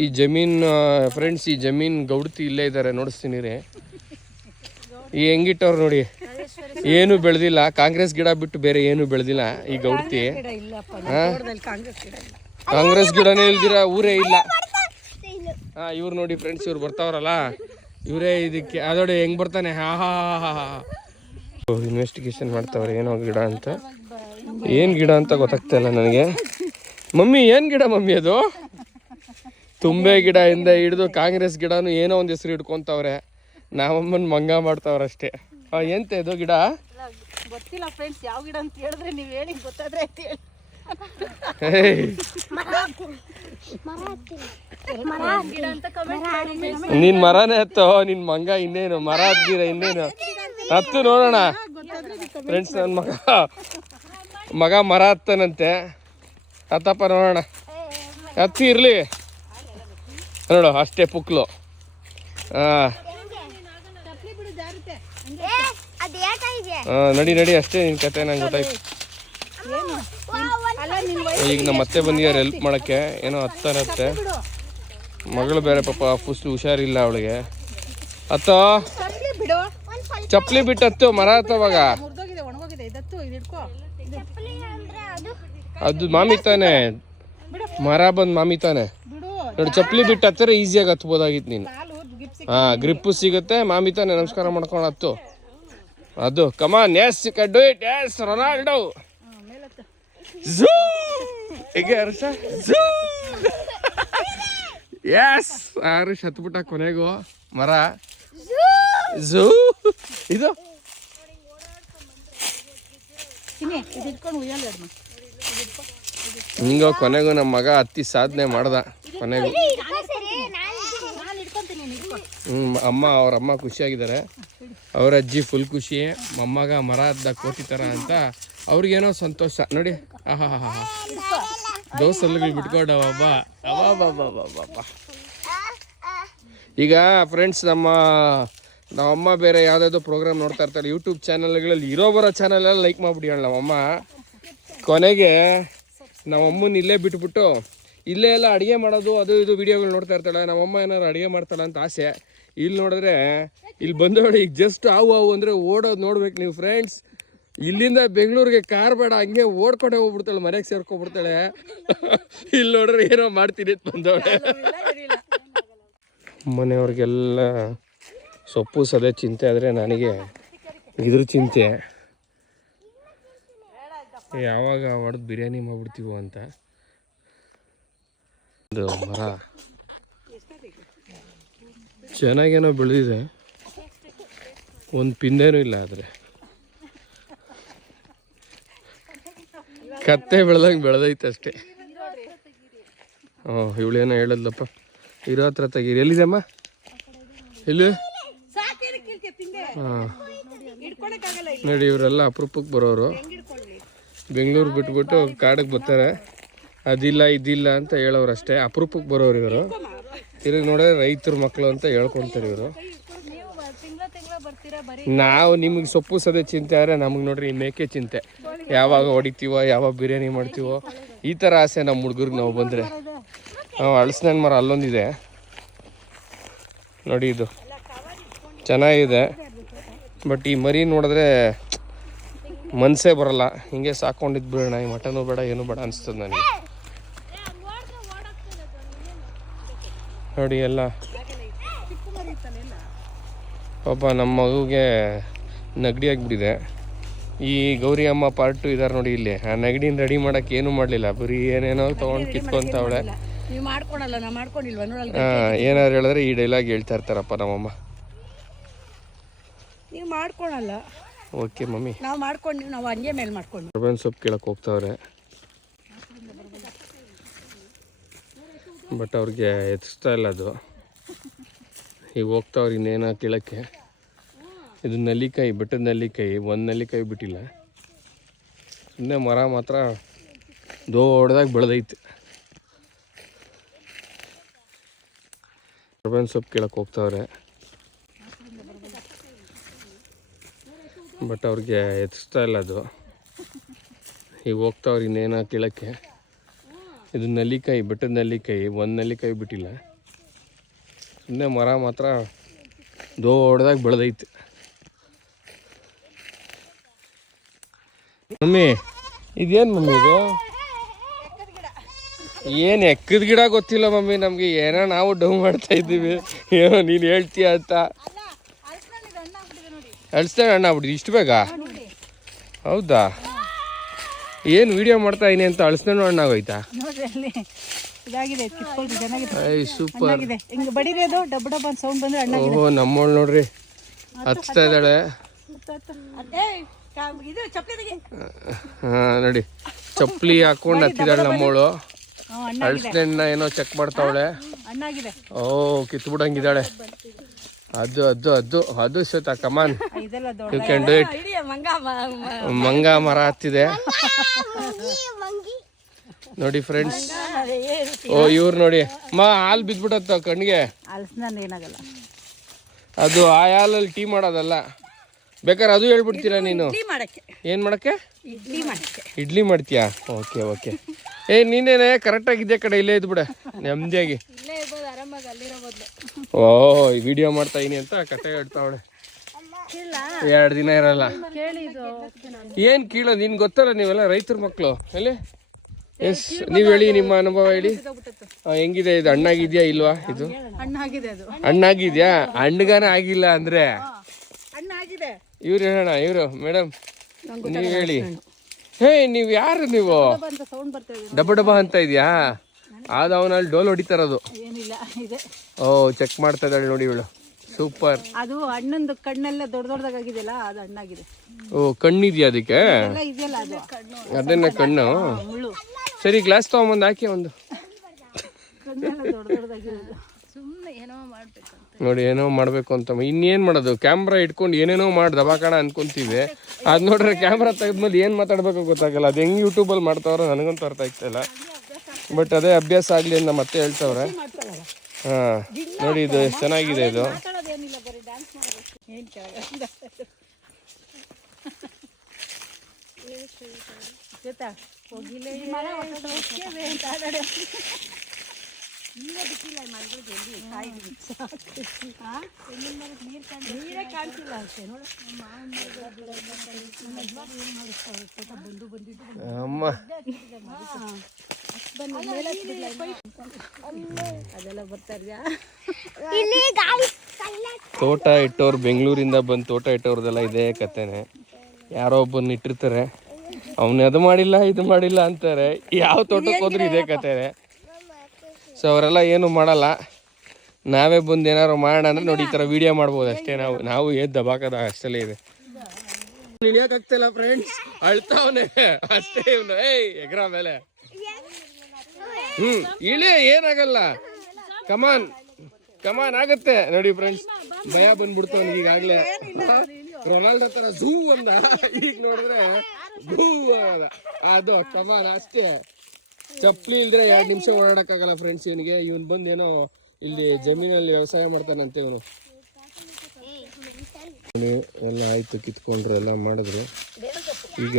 ಈ ಜಮೀನು ಫ್ರೆಂಡ್ಸ್, ಈ ಜಮೀನು ಗೌಡ್ತಿ ಇಲ್ಲೇ ಇದ್ದಾರೆ, ನೋಡಿಸ್ತೀನಿ ರೀ. ಈ ಹೆಂಗಿಟ್ಟವ್ರು ನೋಡಿ, ಏನು ಬೆಳೆದಿಲ್ಲ. ಕಾಂಗ್ರೆಸ್ ಗಿಡ ಬಿಟ್ಟು ಬೇರೆ ಏನು ಬೆಳೆದಿಲ್ಲ ಈ ಗೌಡ್ತಿ. ಕಾಂಗ್ರೆಸ್ ಗಿಡನೇ ಇಲ್ದಿರ ಊರೇ ಇಲ್ಲ. ಇವ್ರು ನೋಡಿ ಫ್ರೆಂಡ್ಸ್, ಇವ್ರು ಬರ್ತಾವ್ರಲ್ಲ, ಇವರೇ ಇದಕ್ಕೆ. ಅದೋಡೆ ಹೆಂಗ್ ಬರ್ತಾನೆ, ಹಾ ಹಾ ಹಾ ಹಾ. ಇನ್ವೆಸ್ಟಿಗೇಷನ್ ಮಾಡ್ತಾವ್ರೆ ಏನೋ ಗಿಡ ಅಂತ. ಏನು ಗಿಡ ಅಂತ ಗೊತ್ತಾಗ್ತಾ ಇಲ್ಲ ನನಗೆ. ಮಮ್ಮಿ ಏನು ಗಿಡ ಮಮ್ಮಿ ಅದು? ತುಂಬೆ ಗಿಡ ಇಂದ ಹಿಡಿದು ಕಾಂಗ್ರೆಸ್ ಗಿಡನು ಏನೋ ಒಂದು ಹೆಸರು ಇಟ್ಕೊಂತವ್ರೆ. ನಾವಮ್ಮನ ಮಂಗ ಮಾಡ್ತಾವ್ರಷ್ಟೇ. ಎಂತ ಇದು ಗಿಡ? ಗೊತ್ತಿಲ್ಲ ಫ್ರೆಂಡ್ಸ್, ಯಾವ ಗಿಡ ಅಂತ ಹೇಳಿದ್ರೆ ನೀವು ಹೇಳಿ, ಗೊತ್ತಾದ್ರೆ ಅಂತ ಹೇಳಿ. ನೀನ್ ಮರನೇ ಹತ್ತೋ, ನಿನ್ ಮಂಗ ಇನ್ನೇನು ಮರ ಹತ್ತಿರ, ಇನ್ನೇನು ಹತ್ತು ನೋಡೋಣ ಫ್ರೆಂಡ್ಸ್. ನನ್ನ ಮಗ ಮರ ಹತ್ತನಂತೆ, ಹತ್ತಪ್ಪ ನೋಡೋಣ. ಹತ್ತಿ ಇರ್ಲಿ ನೋಡು, ಅಷ್ಟೇ ಪುಕ್ಲು. ನಡಿ ನಡಿ ಅಷ್ಟೇ ನಿನ್ ಕತೆ, ನಂಗೆ ಗೊತ್ತಾಯ್ತು. ಈಗ ನಮ್ಮ ಅತ್ತೆ ಬಂದಿದ್ದಾರೆ ಹೆಲ್ಪ್ ಮಾಡಕ್ಕೆ. ಏನೋ ಹತ್ತಾನತ್ತೆ, ಮಗಳು ಬೇರೆ ಪಾಪ ಫುಸ್ಟ್ ಹುಷಾರಿಲ್ಲ ಅವಳಿಗೆ. ಹತ್ತೋ, ಚಪ್ಪಲಿ ಬಿಟ್ಟು ಹತ್ತು, ಮರ ಹತ್ತವಾಗ. ಅದು ಮಾಮಿ ತಾನೆ, ಮರ ಬಂದು ಮಾಮಿ ತಾನೆ ನೋಡಿ. ಚಪ್ಪಲಿ ಬಿಟ್ಟು ಹತ್ತಾರೆ ಈಸಿಯಾಗಿ ಹತ್ಬೋದಾಗಿತ್ತು ನೀನು. ಗ್ರಿಪ್ಪು ಸಿಗುತ್ತೆ. ಮಾಮಿ ತಾನೆ, ನಮಸ್ಕಾರ ಮಾಡ್ಕೊಂಡು ಹತ್ತು. ಅದು come on, yes you can do it, yes Ronaldo. Zoo ಹೇಗೆ ಹರ್ಷ? ಝೂ ಎಸ್ ಹರ್ಷ ಹತ್ಬಿಟ್ಟ ಕೊನೆಗೂ ಮರ. ಝೂ ಇದು ಹಿಂಗ ಕೊನೆಗೂ ನಮ್ಮ ಮಗ ಹತ್ತಿ ಸಾಧನೆ ಮಾಡ್ದ ಕೊನೆಗೂ. ಅವ್ರ ಅಮ್ಮ ಖುಷಿಯಾಗಿದ್ದಾರೆ, ಅವ್ರ ಅಜ್ಜಿ ಫುಲ್ ಖುಷಿ. ಮೊಮ್ಮಗ ಮರ ಹದ್ದ ಕೋತಿ ಥರ ಅಂತ ಅವ್ರಿಗೇನೋ ಸಂತೋಷ ನೋಡಿ. ಆಹಾ ಹಾ ಹಾ, ದೋಸ್ತಲ್ಲಿ ಬಿಟ್ಕೊಂಡ ಒಬ್ಬ. ಈಗ ಫ್ರೆಂಡ್ಸ್, ನಮ್ಮಮ್ಮ ಬೇರೆ ಯಾವುದಾದ್ರು ಪ್ರೋಗ್ರಾಮ್ ನೋಡ್ತಾ ಇರ್ತಾರೆ ಯೂಟ್ಯೂಬ್ ಚಾನಲ್ಗಳಲ್ಲಿ. ಬರೋ ಚಾನಲ್ ಎಲ್ಲ ಲೈಕ್ ಮಾಡಿಬಿಡಿ ನಮ್ಮಮ್ಮ. ಕೊನೆಗೆ ನಮ್ಮಮ್ಮನ ಇಲ್ಲೇ ಬಿಟ್ಬಿಟ್ಟು ಇಲ್ಲೇ ಎಲ್ಲ ಅಡುಗೆ ಮಾಡೋದು ಅದು ಇದು ವೀಡಿಯೋಗಳು ನೋಡ್ತಾ ಇರ್ತಾಳೆ. ನಮ್ಮಮ್ಮ ಏನಾರು ಅಡುಗೆ ಮಾಡ್ತಾಳೆ ಅಂತ ಆಸೆ. ಇಲ್ಲಿ ನೋಡಿದ್ರೆ, ಇಲ್ಲಿ ಬಂದವಳು ಈಗ ಜಸ್ಟ್ ಆವು ಅಂದರೆ ಓಡೋದು ನೋಡ್ಬೇಕು ನೀವು ಫ್ರೆಂಡ್ಸ್. ಇಲ್ಲಿಂದ ಬೆಂಗಳೂರಿಗೆ ಕಾರ್ ಬೇಡ, ಹಂಗೆ ಓಡ್ಕೊಂಡೆ ಹೋಗ್ಬಿಡ್ತಾಳೆ, ಮನೆಗೆ ಸೇರ್ಕೊಬಿಡ್ತಾಳೆ. ಇಲ್ಲಿ ನೋಡ್ರೆ ಏನೋ ಮಾಡ್ತೀನಿ ಅಂತ ಬಂದವಳೆ. ಮನೆಯವ್ರಿಗೆಲ್ಲ ಸೊಪ್ಪು ಸದೆ ಚಿಂತೆ ಆದರೆ ನನಗೆ ಇದ್ರ ಚಿಂತೆ, ಯಾವಾಗ ಹೊಡೆದು ಬಿರಿಯಾನಿ ಮಾಡ್ಬಿಡ್ತೀವೋ ಅಂತ. ಇದು ಮರ ಚೆನ್ನಾಗೇನೋ ಬೆಳೆದಿದೆ, ಒಂದು ಪಿಂದೇನೂ ಇಲ್ಲ. ಆದರೆ ಕತ್ತೆ ಬೆಳೆದಂಗೆ ಬೆಳೆದೈತೆ ಅಷ್ಟೇ. ಇವಳೇನೋ ಹೇಳದ್ಲಪ್ಪ, ಇರೋ ಹತ್ರ ತೆಗೀರಿ. ಎಲ್ಲಿದೆಮ್ಮ? ಎಲ್ಲಿ? ಹಾಂ ನೋಡಿ, ಇವರೆಲ್ಲ ಅಪರೂಪಕ್ಕೆ ಬರೋರು. ಬೆಂಗಳೂರು ಬಿಟ್ಬಿಟ್ಟು ಕಾಡಿಗೆ ಬರ್ತಾರೆ. ಅದಿಲ್ಲ ಇದಿಲ್ಲ ಅಂತ ಹೇಳೋರು ಅಷ್ಟೇ. ಅಪರೂಪಕ್ಕೆ ಬರೋರು ಇವರು. ತಿರುಗಿ ನೋಡಿದ್ರೆ ರೈತರ ಮಕ್ಕಳು ಅಂತ ಹೇಳ್ಕೊತಾರೆ ಇವರು. ನಾವು ನಿಮಗೆ ಸೊಪ್ಪು ಸದೆ ಚಿಂತೆ ಆದರೆ ನಮಗೆ ನೋಡ್ರಿ ಈ ಮೇಕೆ ಚಿಂತೆ. ಯಾವಾಗ ಹೊಡಿತೀವೋ, ಯಾವಾಗ ಬಿರಿಯಾನಿ ಮಾಡ್ತೀವೋ, ಈ ಥರ ಆಸೆ ನಮ್ಮ ಹುಡುಗರಿಗೆ. ನಾವು ಬಂದರೆ ಹಲಸಿನ ಮರ ಅಲ್ಲೊಂದಿದೆ ನೋಡಿ, ಇದು ಚೆನ್ನಾಗಿದೆ. ಬಟ್ ಈ ಮರಿ ನೋಡಿದ್ರೆ ಮನಸ್ಸೇ ಬರಲ್ಲ. ಹಿಂಗೆ ಸಾಕೊಂಡಿದ್ದು ಬಿಡೋಣ, ಈ ಮಟನು ಬೇಡ ಏನು ಬೇಡ ಅನಿಸ್ತದೆ ನನಗೆ. ನೋಡಿ ಎಲ್ಲ ಪಾಪ ನಮ್ಮ ಮಗುಗೆ ನೆಗಡಿ ಆಗಿಬಿಟ್ಟಿದೆ. ಈ ಗೌರಿ ಅಮ್ಮ ಪಾರ್ಟ್ 2 ಇದ್ದಾರೆ ನೋಡಿ ಇಲ್ಲಿ. ಆ ನೆಗಡಿನ ರೆಡಿ ಮಾಡೋಕ್ಕೆ ಏನೂ ಮಾಡಲಿಲ್ಲ, ಬರೀ ಏನೇನೋ ತೊಗೊಂಡು ಕಿತ್ಕೊಂತವಳೆ. ಏನಾದ್ರು ಹೇಳಿದ್ರೆ ಈ ಡೈಲಾಗ್ ಹೇಳ್ತಾ ಇರ್ತಾರಪ್ಪ ನಮ್ಮಮ್ಮ. ನೀವು ಮಾಡ್ಕೊಳಲ್ಲ. ಓಕೆ ಮಮ್ಮಿ, ನಾವು ಮಾಡ್ಕೊಂಡು ನಾವು ಹಂಗೆ ಮೇಲೆ ಮಾಡ್ಕೊಂಡು ಕರ್ಬೇವಿನ ಸೊಪ್ಪು ಕೇಳಕ್ಕೆ ಹೋಗ್ತಾವ್ರೆ. ಬಟ್ ಅವ್ರಿಗೆ ಎತ್ತಿಸ್ತಾ ಇಲ್ಲ. ಅದು ಈಗ ಹೋಗ್ತಾವ್ರಿ ಇನ್ನೇನೋ ಕೇಳೋಕ್ಕೆ. ಇದು ನೆಲ್ಲಿಕಾಯಿ, ಬೆಟ್ಟದ ನೆಲ್ಲಿಕಾಯಿ. ಒಂದು ನೆಲ್ಲಿಕಾಯಿ ಬಿಟ್ಟಿಲ್ಲ. ಸುಮ್ಮನೆ ಮರ ಮಾತ್ರ ದೊಡ್ಡದಾಗಿ ಬೆಳೆದೈತೆ. ಕರ್ಬೇವಿನ ಸೊಪ್ಪು ಕೇಳಕ್ಕೆ ಹೋಗ್ತಾವ್ರೆ. ಬಟ್ ಅವ್ರಿಗೆ ಎತ್ತಿಸ್ತಾ ಇಲ್ಲ. ಅದು ಈಗ ಹೋಗ್ತಾವ್ರಿ ಇನ್ನೇನೋ ಕೇಳೋಕ್ಕೆ. ಇದು ನೆಲ್ಲಿಕಾಯಿ, ಬೆಟ್ಟದ ನೆಲ್ಲಿಕಾಯಿ. ಒಂದು ನೆಲ್ಲಿಕಾಯಿ ಬಿಟ್ಟಿಲ್ಲ, ಸುಮ್ಮನೆ ಮರ ಮಾತ್ರ ದೊಡ್ಡದಾಗಿ ಬೆಳೆದೈತೆ. ಮಮ್ಮಿ ಇದೇನು ಮಮ್ಮಿ ಇದು? ಏನು ಎಕ್ಕದ ಗಿಡ ಗೊತ್ತಿಲ್ಲ ಮಮ್ಮಿ ನಮಗೆ. ಏನೋ ನಾವು ಡೌ ಮಾಡ್ತಾ ಇದ್ದೀವಿ, ಏನೋ ನೀನು ಹೇಳ್ತೀಯ ಅಂತ. ಅಳಿಸ್ತಾನೆ ಹಣ್ಣು ಆಗ್ಬಿಟ್ಟಿದೆ ಇಷ್ಟು ಬೇಗ? ಹೌದಾ? ಏನು ವಿಡಿಯೋ ಮಾಡ್ತಾ ಇದೀನಿ ಅಂತ ಅಳಿಸ್ತಾನು ಹಣ್ಣು ಆಗೋಯ್ತಾ? ಸೂಪರ್. ಓಹೋ ನಮ್ಮೋಳು ನೋಡ್ರಿ ಹಚ್ತಾ ಇದ್ದಾಳೆ. ಹಾ ನೋಡಿ, ಚಪ್ಪಲಿ ಹಾಕೊಂಡು ಹತ್ತಿದಾಳೆ ನಮ್ಮೋಳು. ಅಳಿಸ್ನ ಏನೋ ಚೆಕ್ ಮಾಡ್ತಾವಳೆ. ಓ ಕಿತ್ಬಿಡಂಗಿದ್ದಾಳೆ. ಅದು ಅದು ಅದು ಅದು Shweta, come on you can do it. ಮಂಗ ಮರ ಹತ್ತಿದೆ ನೋಡಿ ಫ್ರೆಂಡ್ಸ್. ಓ ಇವ್ರು ನೋಡಿ ಹಾಲು ಬಿದ್ಬಿಡತ್ತ ಕಣ್ಣಿಗೆ. ಅದು ಆ ಹಾಲಲ್ಲಿ ಟೀ ಮಾಡೋದಲ್ಲ. ಬೇಕಾದ್ರೆ ಅದು ಹೇಳ್ಬಿಡ್ತೀರಾ ನೀನು? ಏನ್ ಮಾಡಕ್ಕೆ? ಇಡ್ಲಿ ಮಾಡ್ತೀಯಾ? Okay okay. ನೀನೇನೆ ಕರೆಕ್ಟಾಗಿ ಇದೇ ಕಡೆ ಇಲ್ಲೇ ಇದ್ಬಿಡ ನೆಮ್ಮದಿಯಾಗಿ. ಓ ವಿಡಿಯೋ ಮಾಡ್ತಾ ಇದೀನಿ ಅಂತ ಕತೆ ಹೇಳ್ತಾವಳೆ. 2 ದಿನ ಇರಲ್ಲ. ಏನ್ ಕೀಳೋ? ನಿನ್ ಗೊತ್ತಲ್ಲ, ನೀವೆಲ್ಲ ರೈತರ ಮಕ್ಕಳು. ಎಲ್ಲಿ ಎಸ್ ನೀವ್ ಹೇಳಿ, ನಿಮ್ಮ ಅನುಭವ ಹೇಳಿ. ಹೆಂಗಿದೆ ಇದು? ಹಣ್ಣಾಗಿದ್ಯಾ ಇಲ್ವಾ? ಇದು ಹಣ್ಣಾಗಿದ್ಯಾ? ಹಣ್ಣಗಾನ ಆಗಿಲ್ಲ ಅಂದ್ರೆ ಇವ್ರು ಹೇಳೋಣ. ಇವ್ರು ಮೇಡಮ್ ನೀವ್ ಹೇಳಿ. ಹೇ ನೀವ್ ಯಾರು? ನೀವು ಡಬ್ಬ ಡಬ್ಬ ಅಂತ ಇದ್ಯಾ? ಅದು ಅವನಲ್ಲಿ ಡೋಲ್ ಹೊಡಿತಾರದು. ಓ ಚೆಕ್ ಮಾಡ್ತಾ ಇದ್ದಾಳೆ ನೋಡಿ ಇವಳು. ಸೂಪರ್. ಅದು ಹಣ್ಣಂದು ಕಣ್ಣೆಲ್ಲ ದೊಡ್ಡದಾಗಿದೆಯಲ್ಲ, ಅದು ಹಣ್ಣಾಗಿದೆ. ಓ ಕಣ್ಣಿದ್ಯಾ ಅದಕ್ಕೆ? ಅದನ್ನ ಕಣ್ಣು. ಸರಿ ಗ್ಲಾಸ್ ತಗೊಂಬಂದು ಹಾಕಿ ಒಂದು. ನೋಡಿ ಏನೋ ಮಾಡ್ಬೇಕು ಅಂತ. ಇನ್ನೇನ್ ಮಾಡೋದು? ಕ್ಯಾಮ್ರಾ ಇಟ್ಕೊಂಡು ಏನೇನೋ ಮಾಡಿ ದಬಾಕಣ ಅನ್ಕೊಂತೀವಿ. ಅದ್ ನೋಡ್ರೆ ಕ್ಯಾಮ್ರಾ ತೆಗೆದ್ಮೇಲೆ ಏನ್ ಮಾತಾಡ್ಬೇಕು ಗೊತ್ತಾಗಲ್ಲ. ಅದು ಹೆಂಗ್ ಯೂಟ್ಯೂಬಲ್ಲಿ ಮಾಡ್ತಾವ್ರ ನನಗಂತೂ ಅರ್ಥ ಆಗ್ತಾಯಿಲ್ಲ. ಬಟ್ ಅದೇ ಅಭ್ಯಾಸ ಆಗ್ಲಿ ಅಂತ ಮತ್ತೆ ಹೇಳ್ತಾವ್ರೆ. ಹಾ ನೋಡಿ ಇದು ಎಷ್ಟು ಚೆನ್ನಾಗಿದೆ ಇದು. ಅಮ್ಮ ತೋಟ ಇಟ್ಟವ್ರು ಬೆಂಗಳೂರಿಂದ ಬಂದು ತೋಟ ಇಟ್ಟವ್ರದೆಲ್ಲ ಇದೇ ಕತೆನೆ. ಯಾರೋ ಒಬ್ಬನ್ನ ಇಟ್ಟಿರ್ತಾರೆ, ಅವನೇ ಅದು ಮಾಡಿಲ್ಲ ಇದು ಮಾಡಿಲ್ಲ ಅಂತಾರೆ. ಯಾವ ತೋಟಕ್ಕೆ ಹೋದ್ರು ಇದೇ ಕತೆನೆ. ಸೊ ಅವರೆಲ್ಲ ಏನು ಮಾಡಲ್ಲ. ನಾವೇ ಬಂದು ಏನಾರು ಮಾಡೋಣ ಅಂದ್ರೆ ನೋಡಿ ಈ ಥರ ವಿಡಿಯೋ ಮಾಡ್ಬೋದು ಅಷ್ಟೇ. ನಾವು ಏದ್ ದಬಾಕದ ಅಷ್ಟಲ್ಲೇ ಇದೆ. ಇಳಿಯೋಕ್ಕಾಗ್ತಿಲ್ಲ ಫ್ರೆಂಡ್ಸ್, ಅಳ್ತಾವನೆ ಅಷ್ಟೇ ಇವನು. ಎಗ್ರ ಮೇಲೆ ಇಳಿ, ಏನಾಗಲ್ಲ. ಕಮಾನ್ ಕಮಾನ್ ಆಗತ್ತೆ ನೋಡಿ ಫ್ರೆಂಡ್ಸ್. ಭಯ ಬಂದ್ಬಿಡ್ತು ಅವ್ನಿಗೆ ಈಗಾಗಲೇ. ರೊನಾಲ್ಡೋ ತರ ಝೂ ಅಂದ, ಈಗ ನೋಡಿದ್ರೆ ಝೂ ಅದು. ಕಮಾನ್ ಅಷ್ಟೇ. ಚಪ್ಪಲಿ ಇಲ್ದ್ರೆ 2 ನಿಮಿಷ ಓಡಾಡಕ್ಕಾಗಲ್ಲ ಫ್ರೆಂಡ್ಸ್ ಇವನಿಗೆ. ಇವನ್ ಬಂದು ಏನೋ ಇಲ್ಲಿ ಜಮೀನಲ್ಲಿ ವ್ಯವಸಾಯ ಮಾಡ್ತಾನಂತೆ ಇವನು. ಎಲ್ಲ ಆಯ್ತು, ಕಿತ್ಕೊಂಡ್ರು, ಎಲ್ಲ ಮಾಡಿದ್ರು. ಈಗ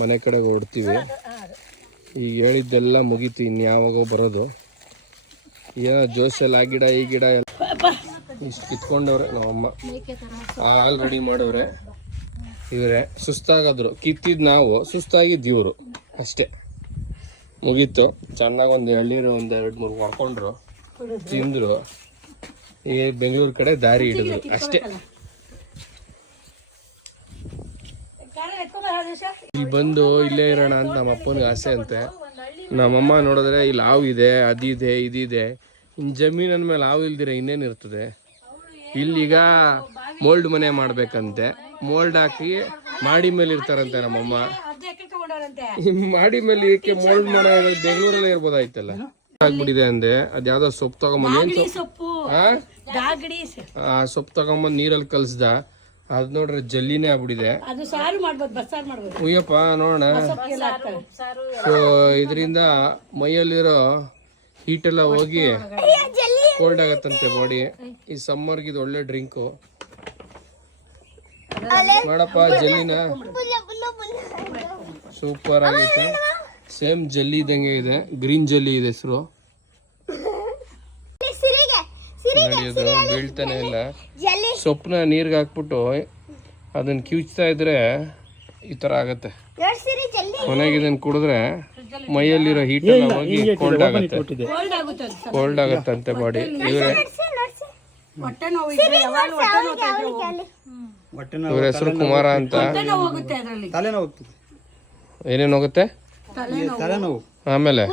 ಮನೆ ಕಡೆಗೆ ಹೊಡ್ತೀವಿ. ಈಗ ಹೇಳಿದ್ದೆಲ್ಲ ಮುಗೀತು, ಇನ್ಯಾವಾಗೋ ಬರೋದು. ಏನೋ ಜೋಶಲ್ಲಿ ಆ ಗಿಡ ಈ ಗಿಡ ಎಲ್ಲ ಇಷ್ಟು ಕಿತ್ಕೊಂಡವ್ರೆ. ನಮ್ಮಮ್ಮ ಹಾಲು ರೆಡಿ ಮಾಡವ್ರೆ. ಇವರೇ ಸುಸ್ತಾಗಾದ್ರು, ಕಿತ್ತಿದ್ ನಾವು, ಸುಸ್ತಾಗಿದ್ದು ಇವರು ಅಷ್ಟೇ. ಮುಗೀತು. ಚೆನ್ನಾಗಿ ಒಂದು ಎಳ್ನೀರು 1-2-3 ಮಾಡ್ಕೊಂಡ್ರು, ತಿಂದ್ರು. ಈ ಬೆಂಗಳೂರು ಕಡೆ ದಾರಿ ಹಿಡಿದ್ರು ಅಷ್ಟೇ. ಇಲ್ಲಿ ಬಂದು ಇಲ್ಲೇ ಇರೋಣ ಅಂತ ನಮ್ಮ ಅಪ್ಪನಿಗೆ ಆಸೆ ಅಂತೆ. ನಮ್ಮಮ್ಮ ನೋಡಿದ್ರೆ ಇಲ್ಲಿ ಹಾವು ಇದೆ, ಅದಿದೆ ಇದಿದೆ. ಇನ್ನು ಜಮೀನ ಮೇಲೆ ಹಾವು ಇಲ್ದಿರ ಇನ್ನೇನು ಇರ್ತದೆ? ಇಲ್ಲೀಗ ಮೋಲ್ಡ್ ಮನೆ ಮಾಡ್ಬೇಕಂತೆ. ಮೋಲ್ಡ್ ಹಾಕಿ ಮಾಡಿ ಮೇಲೆ ಇರ್ತಾರಂತೆ ನಮ್ಮಮ್ಮ. ಮಾಡಿ ಮೇಲೆ ಇದಕ್ಕೆ ಮೋಲ್ಡ್ ಮನೆ ಬೆಂಗಳೂರಲ್ಲೇ ಇರ್ಬೋದಾಯ್ತಲ್ಲ. ಆಗ್ಬಿಟ್ಟಿದೆ ಅಂದೆ. ಅದ್ಯಾವ್ದೋ ಸೊಪ್ಪು ತಗೊಂಬಂದು, ಆ ಸೊಪ್ಪು ತಗೊಂಬಂದು ನೀರಲ್ಲಿ ಕಲ್ಸ್ದ. ಅದ್ ನೋಡ್ರೆ ಜಲ್ಲಿನೇ ಆಗ್ಬಿಟ್ಟಿದೆ. ಉಯ್ಯಪ್ಪ ನೋಡೋಣ. ಸೊ ಇದರಿಂದ ಮೈಯಲ್ಲಿರೋ ಹೀಟೆಲ್ಲ ಹೋಗಿ ಕೋಲ್ಡ್ ಆಗತ್ತಂತೆ ಬಾಡಿ. ಈ ಸಮ್ಮರ್ಗೆ ಇದು ಒಳ್ಳೆ ಡ್ರಿಂಕು. ನೋಡಪ್ಪ ಜಲ್ಲಿನ ಸೂಪರ್ ಆಗೈತೆ. ಸೇಮ್ ಜಲ್ಲಿ ಇದ್ದಂಗೆ ಇದೆ, ಗ್ರೀನ್ ಜಲ್ಲಿ ಇದೆ ಹೆಸರು. ನೋಡಿ ಅದು ಬೀಳ್ತಾನೆ ಇಲ್ಲ. ಸೊಪ್ಪನ್ನ ನೀರ್ಗೆ ಹಾಕ್ಬಿಟ್ಟು ಅದನ್ನ ಕಿವುಚ್ತಾ ಇದ್ರೆ ಈ ತರ ಆಗತ್ತೆ. ಕೊನೆಗೆ ಇದನ್ನ ಕುಡಿದ್ರೆ ಮೈಯಲ್ಲಿರೋ ಹೀಟ್ ಎಲ್ಲ ಹೋಗಿ ಕೋಲ್ಡ್ ಆಗತ್ತಂತೆ ಬಾಡಿ. ಇವ್ರ ಹೆಸರು ಕುಮಾರ ಅಂತ. ಏನೇನು ಹೋಗುತ್ತೆ? ಆಮೇಲೆ